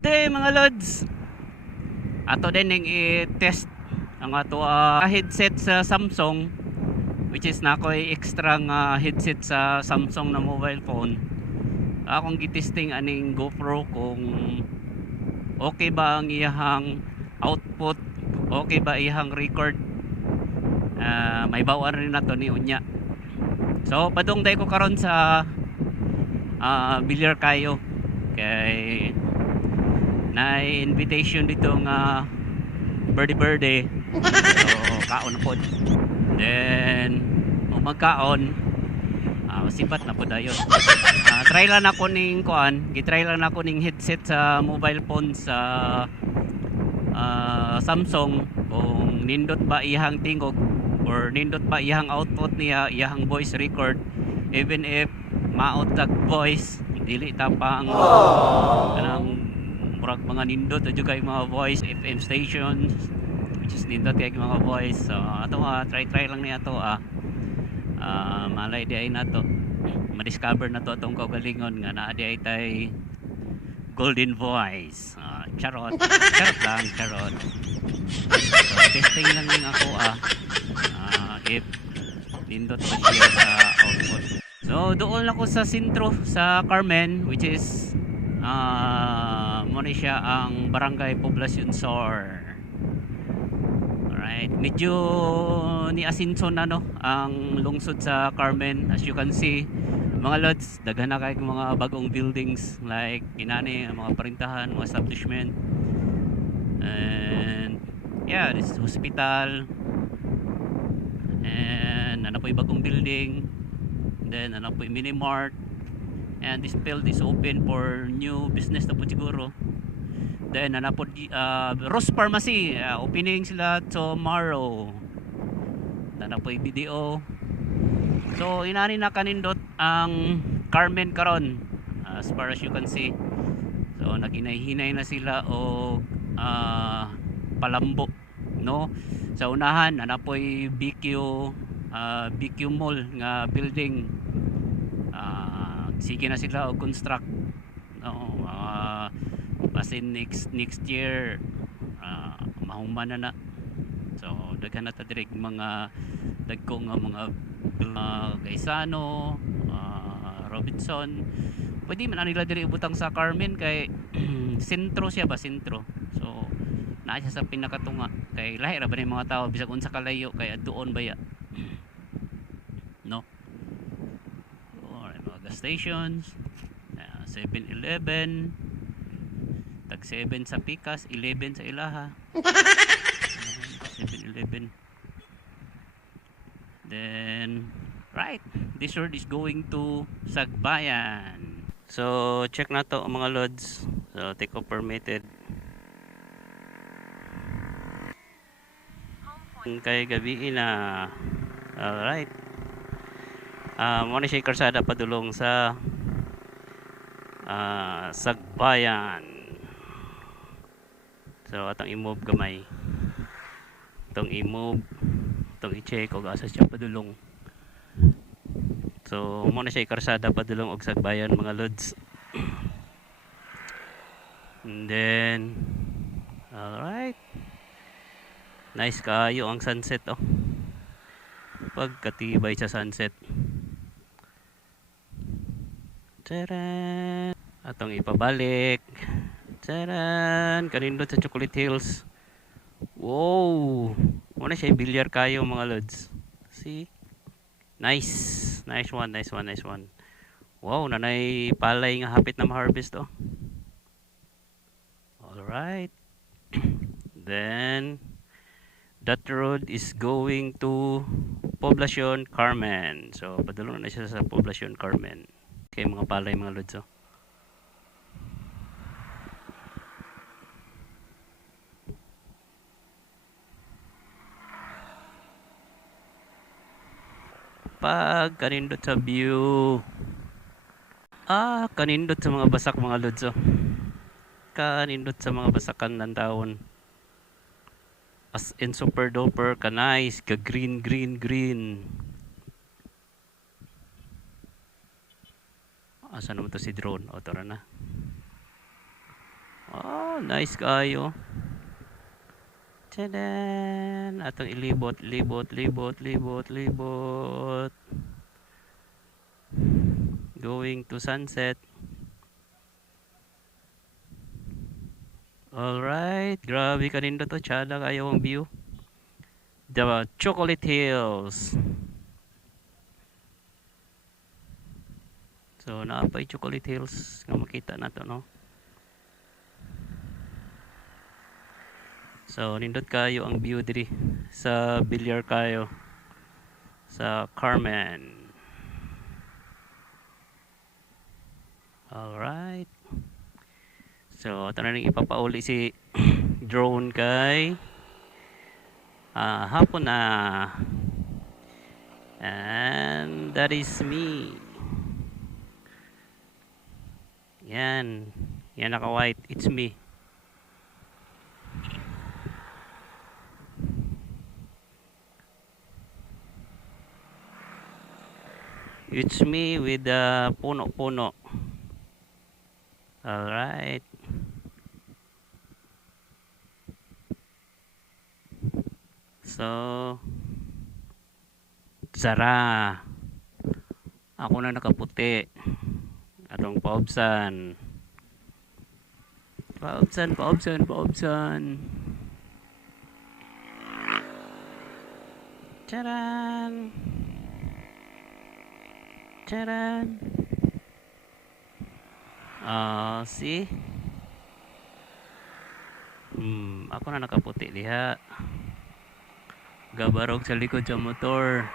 Day mga lods. Ato din ning i-test ang ato ah, headset sa Samsung which is na ko'y extra nga headset sa Samsung na mobile phone. Akong gitesting aning GoPro kung okay ba ang iyahang output, okay ba iyahang record. Ah, may bawaan rin na to ni unya. So padung day ko karon sa ah Bilyar kayo kay na invitation dito nga birdie birdie so kaon pod then kung magkaon ah sipat na po dayon Ah, try lang ako ning kuan gitry lang ako ning headset sa mobile phone sa ah, Samsung. Kung nindot ba iyang tingog or nindot ba iyang output niya iyang voice record even if maot tag voice dili tapang kanang murag mga nindot at kay mga voice FM stations which is nindot kay mga voice. So ato ah try try lang ni ato ah. Ah, malay di ay nato ma-discover na to atong kaugalingon nga naa di ay tay golden voice. Ah, charot. Charot lang charot. So, testing lang ning ako ah. Ah, if nindot ba siya sa output. So doon ako sa sentro sa Carmen which is ah siya ang barangay Poblacion Sor Alright, medyo ni Asinson na no ang lungsod sa Carmen. As you can see mga lods daghan na kay mga bagong buildings like inani ang mga parintahan mga establishment. And yeah this is hospital. And ano po yung bagong building? Then ano po yung mini mart and this field is open for new business na po siguro. Then ano uh, Rose Pharmacy uh, opening sila tomorrow. Ano po yung video. So inani na kanindot ang Carmen karon as far as you can see. So naghinay-hinay na sila o ah, palambo no? Sa unahan ana po yung BQ ah, BQ Mall nga building. Ah, sige na sila og construct. No uh, basin next next year uh, mahuman na na. So daghan na ta mga dagko nga mga uh, Gaisano ah, Robinson. Pwede man nila diri ibutang sa Carmen kay sentro siya ba sentro? So naa siya sa pinakatunga. Kay lahi ra ba mga tao bisag unsa kalayo kay adtuon ba ya no or mga gas stations. Uh, 7-Eleven tag 7 sa Pikas 11 sa Ilaha. 7-Eleven then right this road is going to Sagbayan. So check na to mga lods. So take off permitted. Kay gabi na. Alright Ah, mo siya karsada padulong sa ah, Sagbayan. So atong i-move gamay. Atong i-move, atong i-check og asa siya padulong. So mo ni siya karsada padulong og Sagbayan mga lods. And then alright. Nice kayo ang sunset oh. Pagkatibay sa sunset. Taran! Atong ipabalik. Taran! Kanindot sa Chocolate Hills. Wow! Muna siya bilyar kayo mga lods. See? Nice! Nice one, nice one, nice one. Wow, nanay palay nga hapit na ma-harvest oh. Alright. Then, that road is going to Poblacion Carmen. So, padulong na siya sa Poblacion Carmen. Okay, mga palay mga lods oh. Pag kanindot sa view. Ah, kanindot sa mga basak mga lods oh. Kanindot sa mga basakan ng taon. As in super duper ka nice, green green green. Asa naman to si drone? O, tara na. Ah, nice kayo. Tadan! Atong ilibot, libot, libot, libot, libot. Going to sunset. Alright, grabe kanino to. Tsada kayo ang view. The Chocolate Hills. So, naapay Chocolate Hills nga makita na to, no? So, nindot kayo ang view diri sa Bilyar kayo sa Carmen. Alright. So, ito na rin ipapauli si drone kay ah, hapon na. And that is me. Yan. Yan naka-white. It's me. It's me with the puno-puno. Alright. So, Zara. Ako na nakaputi. Atong paubsan. Paubsan, paubsan, paubsan. Charan! Charan! Ah, see? Hmm, ako na nakaputi diha. Gabarog sa likod sa motor.